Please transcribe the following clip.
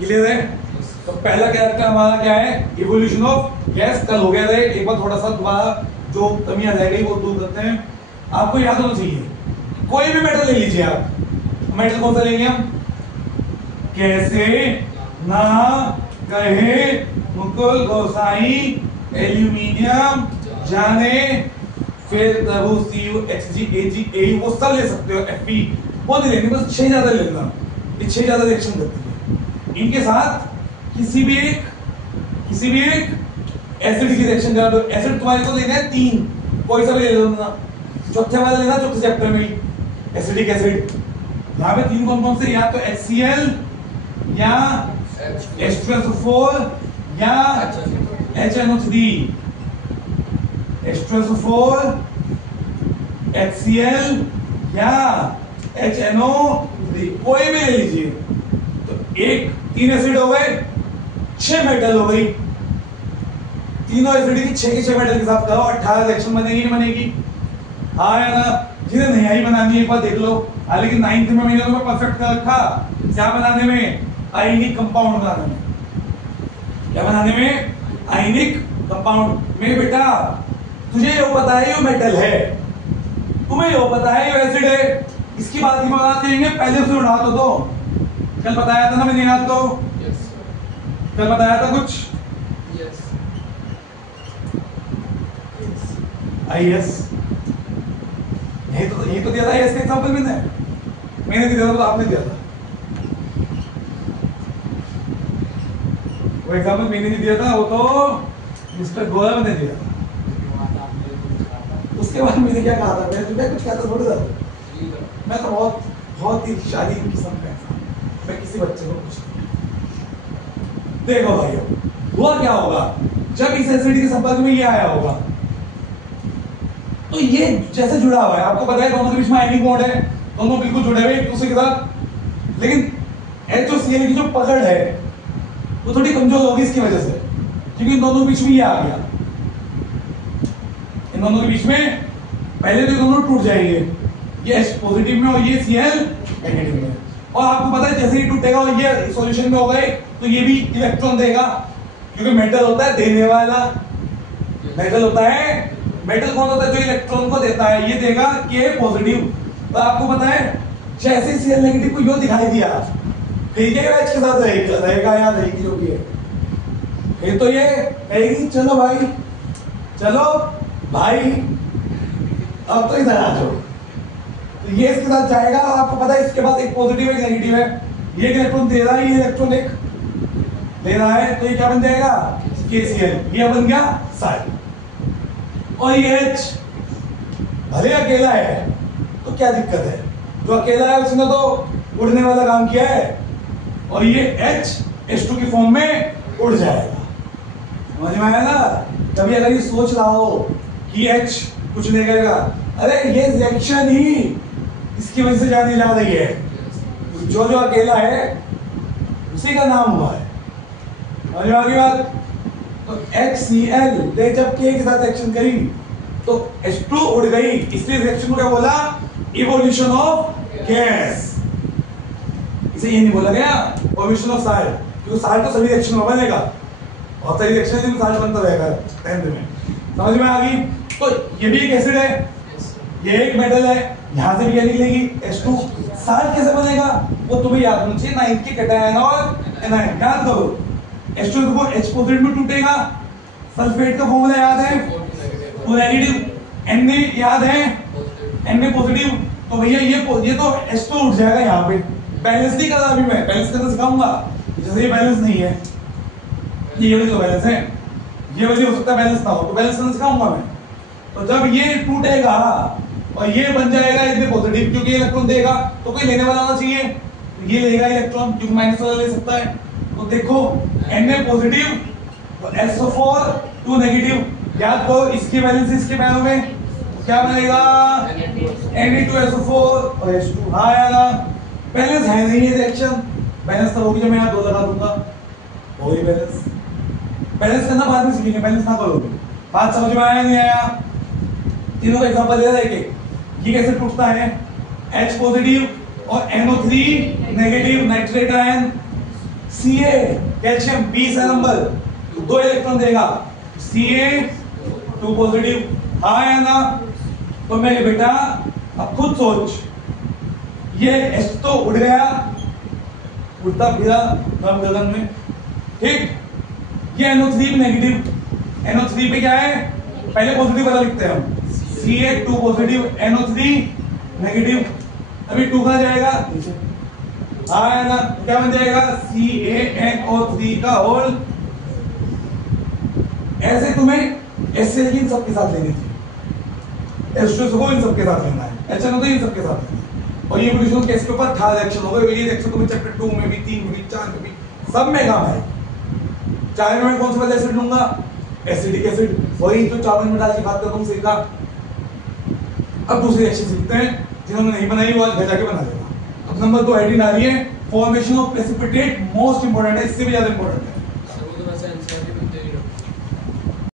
Clear है? तो पहला कैरेक्टर हमारा क्या है? Evolution of gas. कल हो गया था एक बार, थोड़ा सा दोबारा जो कमियां रह गई वो दूर करते हैं। आपको याद होना चाहिए, कोई भी मेटल ले लीजिए आप। मेटल कौन सा लेंगे हम? कैसे ना कहे मुकुल गोसाई एल्यूमिनियम जाने, फिर WCU वो सब ले सकते हो। FP वो नहीं लेंगे, बस 6 ज्यादा लेना, ये 6 ज्यादा रिएक्शन करती है। इनके साथ किसी भी एक एसिड की रिएक्शन करा दो। एसिड तुम्हारे को लेना है 3, कोई सा भी ले लो ना। चौथे वाला लेना, चौथे चैप्टर में ही एसिडिक एसिड। यहाँ पे 3 कौन कौन से? या तो HCl या H2SO4 या HNO3। H2SO4 HCl या HNO3, कोई भी ले लीजिए। तो 3 एसिड हो गए, 6 मेटल हो गई। तीनों एसिड की 6 के 6 मेटल के साथ करो, 18 रिएक्शन बनेगी नहीं बनेगी? हाँ या ना? जिन्हें नहीं आई बनानी है एक बार देख लो। लेकिन 9th में मैंने तुम्हें परफेक्ट कर रखा। क्या बनाने में? आयनिक कंपाउंड बनाने में। क्या बनाने में? आयनिक कंपाउंड में। बेटा तुझे यो पता है यो मेटल है, तुम्हें यो पता है यो एसिड है, इसकी बात की बात करेंगे, पहले उसे उड़ा तो दो। कल बताया था ना मैंने आपको? कल बताया था कुछ? IS ये तो दिया था। IS का एग्जांपल मैंने दिया था, तो आपने दिया था। वो एग्जांपल मैंने नहीं दिया था, वो तो मिस्टर गौरव ने दिया था। उसके बाद मैंने क्या कहा था? मैं कुछ कहता थोड़ा था। मैं तो बहुत ही शालीन किस्म का इंसान, मैं किसी बच्चे को कुछ नहीं। देखो भाइयों, हुआ क्या होगा जब इस एसिड के संपर्क में ये आया होगा, तो ये जैसे जुड़ा हुआ है, आपको पता है दोनों के बीच में आयनिक बॉन्ड है, दोनों बिल्कुल जुड़े हुए एक दूसरे के साथ। लेकिन H और Cl की जो पकड़ है वो थोड़ी कमजोर होगी इसकी वजह से, क्योंकि इन दोनों के बीच में ये आ गया। इन दोनों के बीच में पहले तो दोनों टूट जाएंगे, ये H पॉजिटिव में और ये Cl नेगेटिव में। और आपको पता है जैसे ही टूटेगा और ये सॉल्यूशन में हो गए तो ये भी इलेक्ट्रॉन देगा, क्योंकि मेटल होता है देने वाला। मेटल होता है, मेटल कौन होता है? जो इलेक्ट्रॉन को देता है, ये देगा K पॉजिटिव। तो आपको पता है जैसे Cl नेगेटिव को यो दिखाई दिया, ठीक है H के साथ रहेगा या रहेगी जो भी है, फिर तो ये कहेगी चलो भाई अब तो इधर आ जाओ। तो ये इसके साथ जाएगा और आपको पता है इसके पास एक पॉजिटिव एक नेगेटिव है। ये इलेक्ट्रॉन दे रहा है, ये इलेक्ट्रॉन एक ले रहा है, तो ये क्या बन जाएगा? KCl। ये बन गया साइड। और ये H भले अकेला है तो क्या दिक्कत है? जो अकेला है उसने तो उड़ने वाला काम किया है, और ये H H2 की फॉर्म में उड़ जाएगा। समझ में आया ना? कभी अगर ये सोच रहा हो कि H कुछ नहीं करेगा, अरे ये रिएक्शन ही इसकी वजह से जानी जा रही है। जो अकेला है उसी का नाम हुआ है। समझ में आ गई बात? तो HCl ने जब K के साथ रिएक्शन करी तो H2 उड़ गई, इसलिए रिएक्शन को क्या बोला? Evolution of gas. इसे ये नहीं बोला गया इवोल्यूशन ऑफ साल्ट, क्योंकि साल्ट तो सभी रिएक्शन में बनेगा और सही रिएक्शन में साल्ट बनता रहेगा 10th में। समझ में आ गई? तो ये भी एक एसिड है, ये एक मेटल है, यहां से भी क्या निकलेगी? H2। साल्ट कैसे बनेगा वो तुम्हें याद होना चाहिए, 9th के कैटायन और एनायन याद करो। H2 H पॉजिटिव में टूटेगा, सल्फेट का फॉर्मूला याद है, वो नेगेटिव, Na याद है, Na पॉजिटिव। तो भैया ये तो H2 उठ जाएगा यहाँ पे। बैलेंस नहीं करना अभी, मैं बैलेंस करना सिखाऊंगा। जैसे ये बैलेंस नहीं है, ये वाली तो बैलेंस है, ये वाली हो सकता है बैलेंस ना हो, तो बैलेंस करना सिखाऊंगा मैं। तो जब ये टूटेगा और ये बन जाएगा इसमें पॉजिटिव, क्योंकि इलेक्ट्रॉन देगा तो कोई लेने वाला होना चाहिए, तो ये लेगा इलेक्ट्रॉन, क्योंकि माइनस वाला ले सकता है। तो देखो Na पॉजिटिव, SO4 2 नेगेटिव। याद करो इसकी वैलेंस इसके पैरों में क्या बनेगा? Na2SO4 और H2। हाँ यार बैलेंस है नहीं ये रिएक्शन, बैलेंस तब होगी जब मैं यहाँ 2 लगा दूंगा, हो गई बैलेंस। बैलेंस करना बाद में सीखेंगे, बैलेंस ना करोगे। बात समझ में आया नहीं आया? तीनों का एग्जांपल दे रहे हैं। ये कैसे टूटता है? H पॉजिटिव और NO3 negative nitrate ion, Ca calcium 20 है नंबर, तो 2 इलेक्ट्रॉन देगा। Ca 2 पॉजिटिव, हाँ या ना? तो मेरे बेटा अब खुद सोच, ये H तो उड़ गया, उड़ता फिरा हम गगन में, ठीक। ये NO3 नेगेटिव, NO3 पे क्या है, पहले पॉजिटिव वाला लिखते हैं हम, Ca 2 पॉजिटिव NO3 नेगेटिव। अभी 2 कहां जाएगा, हाँ है ना? तो क्या बन जाएगा, CaNO3 का होल। ऐसे तुम्हें ऐसे इन सबके साथ लेनी थी, H2SO को इन सबके साथ लेना है, HNO तो इन सबके साथ लेना है। और ये पोजीशन कैसे ऊपर था रिएक्शन होगा, ये रिएक्शन तुम्हें चैप्टर 2 में भी, 3 में भी, 4 में भी, सब में काम है। 4 में कौन सा वाला एसिड लूंगा, एसिडिक एसिड, वही जो 4 में डाल के बात करता हूं सीखा। अब दूसरी रिएक्शन सीखते हैं, जिन्होंने नहीं बनाई वो आज भेजा के बना देगा। अब नंबर 2 हेडिंग आ रही है, formation of precipitate most important है, इससे भी ज्यादा इंपोर्टेंट है।